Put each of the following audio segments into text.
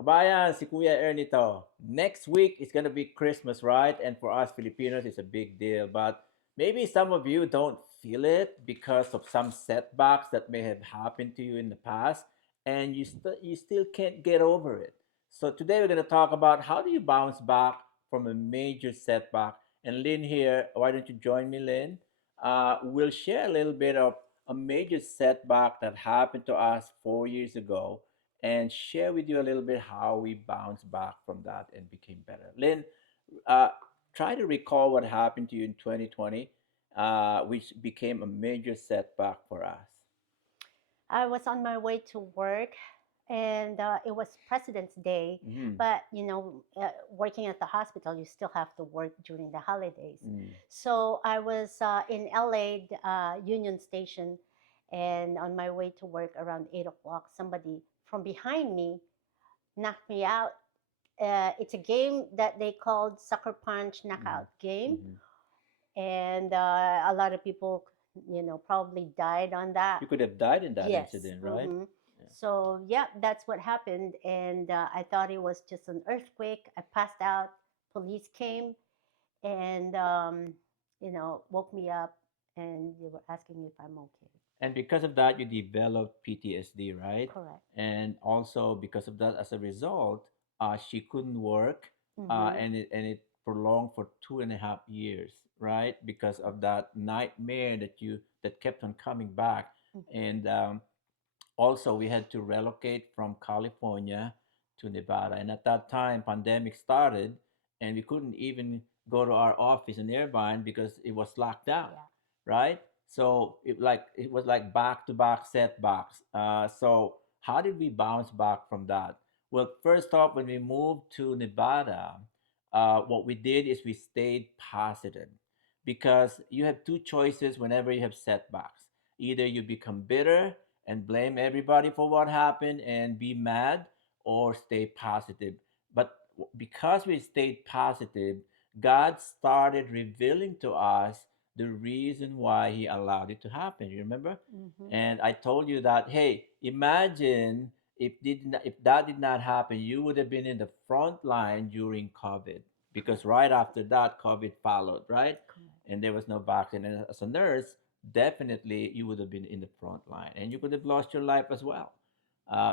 Kabayan, si Kuya Ernie to. Next week is gonna be Christmas, right? And for us Filipinos, it's a big deal. But maybe some of you don't feel it because of some setbacks that may have happened to you in the past, and you still can't get over it. So today we're gonna talk about how do you bounce back from a major setback. And Lynn here, why don't you join me, Lynn? We'll share a little bit of a major setback that happened to us 4 years ago and share with you a little bit how we bounced back from that and became better. Lynn, uh, try to recall what happened to you in 2020, which became a major setback for us. I was on my way to work, and it was President's Day. Mm-hmm. But working at the hospital, you still have to work during the holidays. Mm. So I was in LA, Union Station, and on my way to work around 8 o'clock, somebody from behind me knocked me out. It's a game that they called Sucker Punch Mm. Knockout game, Mm-hmm. and a lot of people, probably died on that. You could have died in that Yes. incident, right? Yeah. So yeah, that's what happened, and I thought it was just an earthquake. I passed out. Police came and woke me up, and they were asking me if I'm okay. And because of that, you developed PTSD, right? Correct. And also because of that, as a result, she couldn't work, Mm-hmm. and it prolonged for 2.5 years, right? Because of Correct. that nightmare that kept on coming back, Mm-hmm. and also we had to relocate from California to Nevada, and at that time, pandemic started, and we couldn't even go to our office in Irvine because it was locked down, Yeah. right? So it was like back to back setbacks. So how did we bounce back from that? Well, first off, when we moved to Nevada, what we did is we stayed positive because you have two choices whenever you have setbacks. Either you become bitter and blame everybody for what happened and be mad, or stay positive. But because we stayed positive, God started revealing to us the reason why He allowed it to happen. You remember? Mm-hmm. And I told you that, hey, imagine if that did not happen, you would have been in the front line during COVID, because Correct. right after that, COVID followed, right? Correct. And there was no vaccine. And as a nurse, definitely you would have been in the front line, and you could have lost your life as well,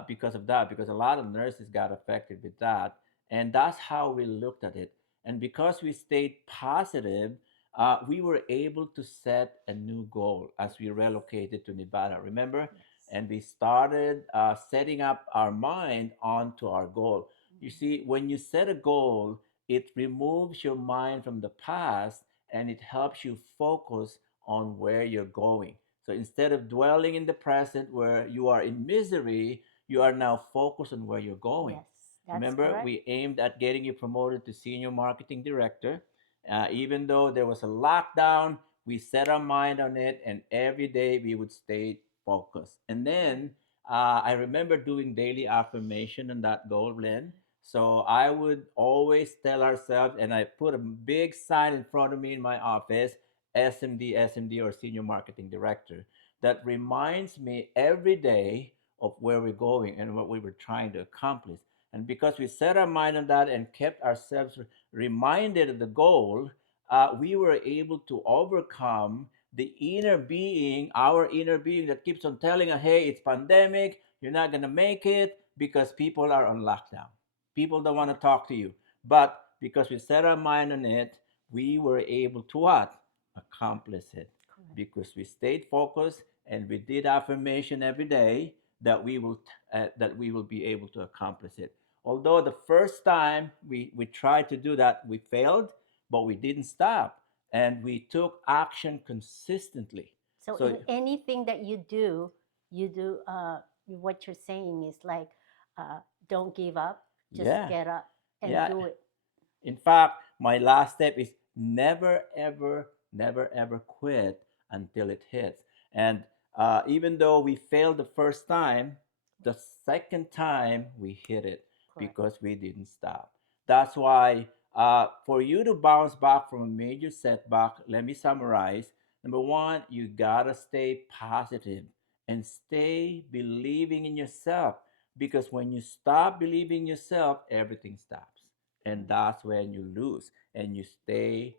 because of that, because a lot of nurses got affected with that. And that's how we looked at it. And because we stayed positive, we were able to set a new goal as we relocated to Nevada, remember? Yes. And we started setting up our mind onto our goal. You Mm-hmm. see, when you set a goal, it removes your mind from the past and it helps you focus on where you're going. So instead of dwelling in the present where you are in misery, you are now focused on where you're going. Yes, that's Remember, correct. we aimed at getting you promoted to senior marketing director. Even though there was a lockdown, we set our mind on it, and every day we would stay focused. And Right. then I remember doing daily affirmation on that goal, Lynn. So I would always tell ourselves, and I put a big sign in front of me in my office, SMD, SMD, or Senior Marketing Director, that reminds me every day of where we're going and what we were trying to accomplish. And because we set our mind on that and kept ourselves reminded of the goal, we were able to overcome the inner being, our inner being that keeps on telling us, hey, it's pandemic, you're not going to make it because people are on lockdown. People don't want to Yeah. talk to you. But because we set our mind on it, we were able to what? Accomplish it. Correct. Because we stayed focused and we did affirmation every day that we will be able to accomplish it. Although the first time we tried to do that, we failed, but we didn't stop and we took action consistently. So So in anything that you do. What you're saying is like, uh, don't give up. Just yeah, get up and yeah. do it. In fact, my last step is never ever quit until it hits. And even though we failed the first time, the second time we hit it Correct. because we didn't stop. That's why, for you to bounce back from a major setback, let me summarize. Number one, you gotta stay positive and stay believing in yourself. Because when you stop believing yourself, everything stops. And that's when you lose and you stay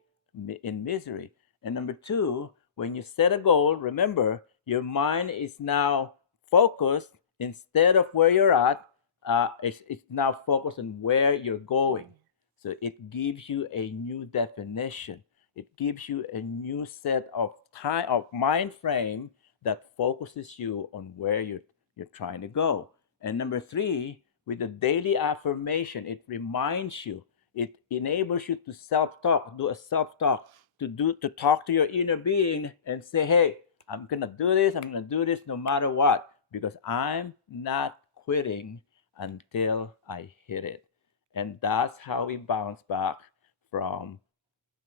in misery. And number two, when you set a goal, remember your mind is now focused instead of where you're at, it's now focused on where you're going. So it gives you a new definition. It gives you a new set of time of mind frame that focuses you on where you're trying to go. And number three, with the daily affirmation, it reminds you, it enables you to self-talk, do a self-talk, to talk to your inner being and say, hey, I'm gonna do this, I'm gonna do this no matter what, because I'm not quitting until I hit it. And that's how we bounce back from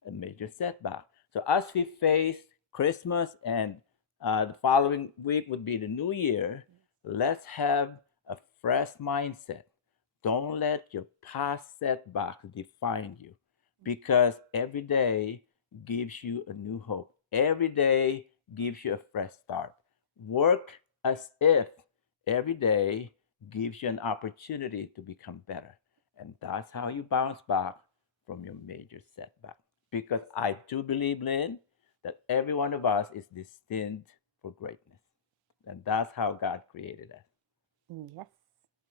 a major setback. So as we face Christmas and the following week would be the new year, let's have a fresh mindset. Don't let your past setbacks define you, because every day gives you a new hope. Every day gives you a fresh start. Work as if every day gives you an opportunity to become better. And that's how you bounce back from your major setback. Because I do believe, Lynn, that every one of us is destined for greatness. And that's how God created us. Yes.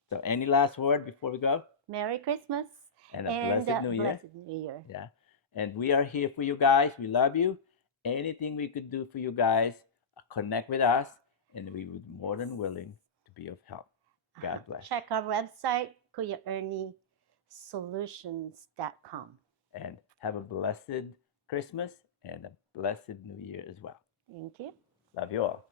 So, any last word before we go? Merry Christmas And a and blessed new year. blessed New Year. Yeah. And we are here for you guys. We love you. Anything we could do for you guys, connect with us, and we would be more than willing to be of help. God bless. Check our website, kuyaerniesolutions.com. And have a blessed Christmas and a blessed New Year as well. Thank you. Love you all.